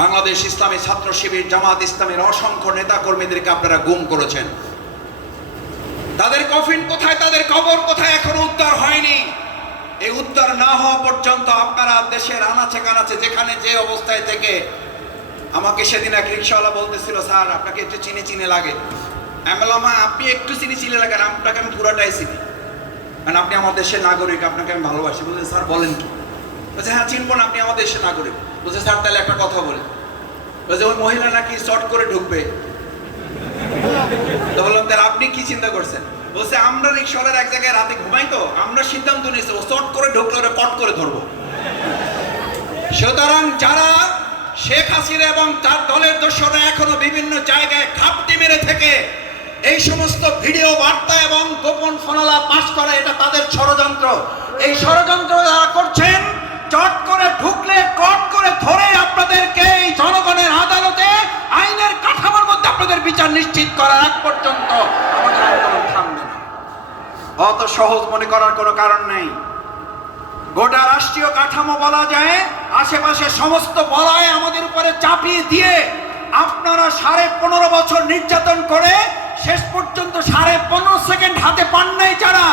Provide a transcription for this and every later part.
বাংলাদেশ ইসলামী ছাত্র শিবির জামাত ইসলামের অসংখ্য নেতা কর্মীদেরকে আপনারা গুম করেছেন। তাদের কফিন কোথায়, তাদের কবর কোথায় এখনো উদ্ধার হয়নি। এই উদ্ধার না হওয়া পর্যন্ত আপনারা দেশের আনাচে কানাচে যেখানে যে অবস্থায় থেকে, আমাকে সেদিন এক রিক্সাওয়ালা বলতেছিল, স্যার আপনাকে একটু চিনি চিনি লাগে। আমি বললাম, আপনি একটু চিনি চিনি লাগেন, আপনাকে আমি পুরাটাই চিনি, মানে আপনি আমার দেশের নাগরিক, আপনাকে আমি ভালোবাসি। বলছে, স্যার বলেন কি? বলছে, হ্যাঁ চিনবো না, আপনি আমার দেশের নাগরিক। বলছে, স্যার তাহলে একটা কথা বলে। বলছে, ওই মহিলা নাকি শর্ট করে ঢুকবে। তো বললাম, তাহলে আপনি কি চিন্তা করছেন? বলছে, আমরা রিক্সাওয়ালার এক জায়গায় রাতে ঘুমাই, তো আমরা সিদ্ধান্ত নিয়েছি ও শর্ট করে ঢুকলে ওরা কট করে ধরবো। সুতরাং যারা শেখ হাসিনা এবং তার দলের দোসররা এখনো বিভিন্ন জায়গায় ঘাপটি মেরে থেকে এই সমস্ত ভিডিও বার্তা এবং গোপন ফোনালাপ পাস করে, এটা তাদের ষড়যন্ত্র। এই ষড়যন্ত্র যারা করছেন, চট করে ঢুকলে কট করে ধরে আপনাদেরকে এই জনগণের আদালতে আইনের কাঠামোর মধ্যে আপনাদের বিচার নিশ্চিত করার আগ পর্যন্ত আমাদের আন্দোলন থামবে না। অত সহজ মনে করার কোনো কারণ নেই। গোটা রাষ্ট্রীয় কাঠামো বলা যায়, আশেপাশে সমস্ত বলয় আমাদের উপরে চাপিয়ে দিয়ে আপনারা 15.5 বছর নির্যাতন করে শেষ পর্যন্ত 15.5 সেকেন্ড হাতে পান নাই যারা,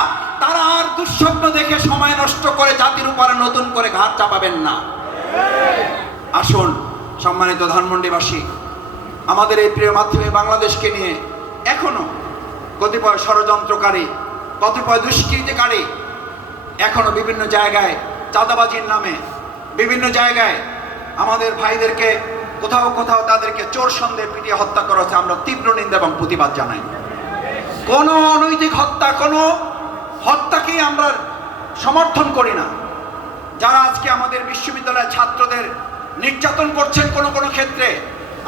তারা আর দুঃস্বপ্ন দেখে সময় নষ্ট করে জাতির উপরে নতুন করে ঘাত চাপাবেন না। আসুন সম্মানিত ধানমন্ডিবাসী, আমাদের এই প্রিয় মাধ্যমে বাংলাদেশকে নিয়ে এখনো কতিপয় ষড়যন্ত্রকারী, কতিপয় দুষ্কৃতিকারী এখনো বিভিন্ন জায়গায় চাঁদাবাজির নামে বিভিন্ন জায়গায় আমাদের ভাইদেরকে কোথাও কোথাও তাদেরকে চোর সন্দেহে পিটিয়ে হত্যা করা হচ্ছে। আমরা তীব্র নিন্দা এবং প্রতিবাদ জানাই। কোনো অনৈতিক হত্যা, কোনো হত্যাকেই আমরা সমর্থন করি না। যারা আজকে আমাদের বিশ্ববিদ্যালয়ের ছাত্রদের নির্যাতন করছেন কোনো কোনো ক্ষেত্রে,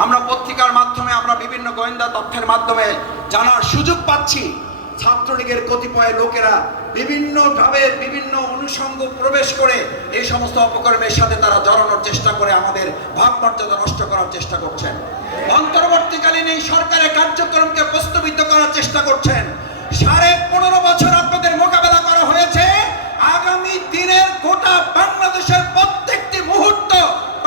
আমরা পত্রিকার মাধ্যমে, আমরা বিভিন্ন গোয়েন্দা তথ্যের মাধ্যমে জানার সুযোগ পাচ্ছি, ছাত্রলীগের কতিপয় লোকেরা বিভিন্নভাবে বিভিন্ন অনুষঙ্গ প্রবেশ করে এই সমস্ত অপকর্মের সাথে তারা জড়ানোর চেষ্টা করে আমাদের ভাবমর্যাদা নষ্ট করার চেষ্টা করছেন। অন্তর্বর্তীকালীন এই সরকারের কার্যক্রমকে প্রস্তাবিত করার চেষ্টা করছেন। 15.5 বছর আপনাদের মোকাবেলা করা হয়েছে। আগামী দিনের গোটা বাংলাদেশের প্রত্যেকটি মুহূর্ত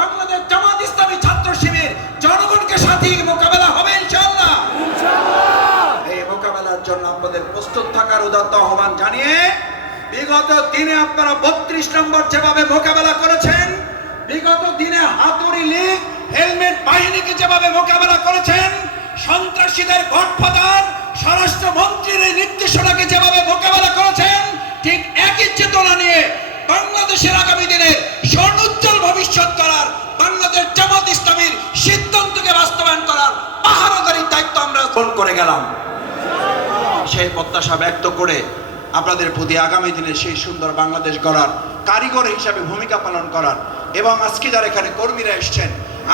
বাংলাদেশ জামাত ইসলামী ছাত্র শিবির জনগণকে সাথে মোকাবেলা হবে ইনশাআল্লাহ। এই মোকাবেলার জন্য আপনাদের প্রস্তুত থাকার উদাত্ত আহ্বান জানিয়ে, বিগত দিনে আপনারা 32 নম্বর যেভাবে মোকাবেলা করেছেন, বিগত দিনে হাতুড়ি লীগ, হেলমেট বাহিনীকে যেভাবে মোকাবেলা করেছেন, সন্ত্রাসীদের গডফাদার স্বরাষ্ট্রমন্ত্রীর এই নির্দেশনাকে যেভাবে মোকাবেলা করেছেন, ঠিক একই চেতনা নিয়ে বাংলাদেশের আগামী দিনের স্বর্ণোজ্জ্বল ভবিষ্যৎ করার, বাংলাদেশ জামাত ইসলামীর সিদ্ধান্তকে বাস্তবায়ন করার পাহারাদারির দায়িত্ব আমরা গ্রহণ করে গেলাম। সেই প্রত্যাশা ব্যক্ত করে আপনাদের প্রতি আগামী দিনে সেই সুন্দর বাংলাদেশ গড়ার কারিগর হিসাবে ভূমিকা পালন করার, এবং আজকে যারা এখানে কর্মীরা এসছেন,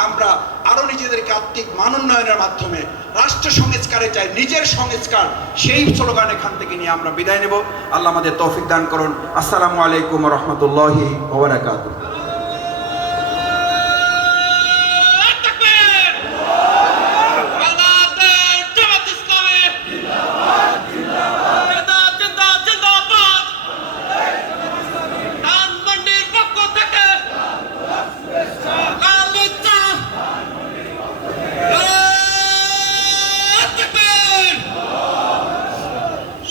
আমরা আরো নিজেদেরকে আত্মিক মানোন্নয়নের মাধ্যমে রাষ্ট্র সংস্কারে চাই, নিজের সংস্কার, সেই স্লোগান এখান থেকে নিয়ে আমরা বিদায় নেব। আল্লাহ আমাদের তৌফিক দান করুন। আসসালামু আলাইকুম ওয়া রাহমাতুল্লাহি ওয়া বারাকাতুহু।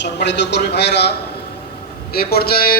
সম্মানিত কর্মী ভাইয়েরা, এ পর্যায়ে